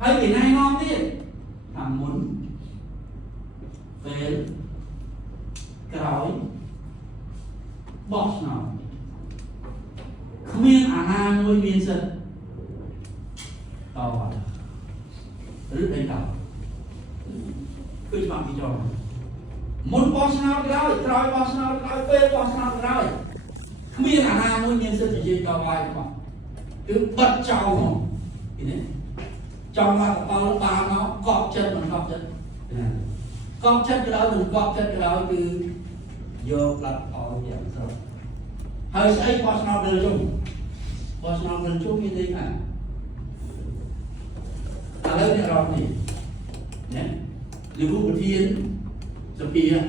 ហើយពីណៃនាំទៀតថាមុនពេលក្រោយបោះឆ្នោតគ្មានអាណាមួយមានសិទ្ធិតវ៉ាឬដេញដោលគឺច្បាប់ពីចោលមុនបោះឆ្នោតក្រោយបោះឆ្នោតក្រោយពេលបោះឆ្នោតក្រោយគ្មានអាណាមួយមានសិទ្ធិនិយាយតវ៉ាទេបងគឺបិទចោលហ្មងឃើញទេចង់មកកប៉ាល់បានមកកប់ចិត្តមិនកប់ចិត្តកប់ចិត្តក្រោយមិនកប់ចិត្តក្រោយគឺយកផ្លាត់អោយ៉ាងស្រស់ហើយស្អីបោះឆ្នោតលើជុំបោះឆ្នោតលើជុំមានន័យថាឥឡូវអ្នករត់នេះណាលោកគ្រូប្រធានសភាណា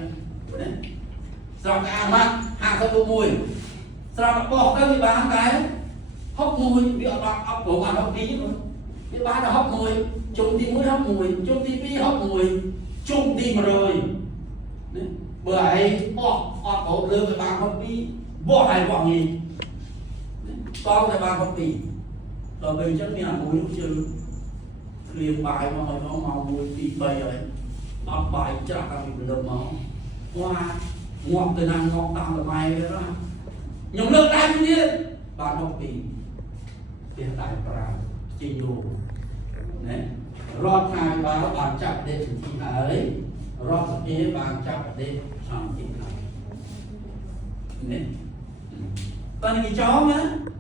ស្រង់អាម៉ាត់51ស្រង់បោះទៅវាបានតែ61វាអត់ដល់អត់ព្រោះបាន62វាបានតែ61ជុំទី1 61ជុំទី2 61ជុំទី100ណាបើឯងបោះអត់អត់លើវាបាន62បោះហើយបោះងាយតោះតែបាន62ដល់ពេលអញ្ចឹងមានអាមួយនោះជើគ្លៀងបាយមកឲ្យមក1 2 3ហើយអត់បាយច្រាក់តាមពីព្រលឹមមកវ៉ាងាប់ទៅណាងាប់តាមតម្លៃវាណាខ្ញុំលើកដៃទៀតបាន62ផ្ទះដៃ5ជីញូណារដ្ឋាភិបាលបានចាប់ប្រទេសជំនាញហើយរដ្ឋសភាបានចាប់ប្រទេសសំទីហើយនេះតើនិយាយចោលណា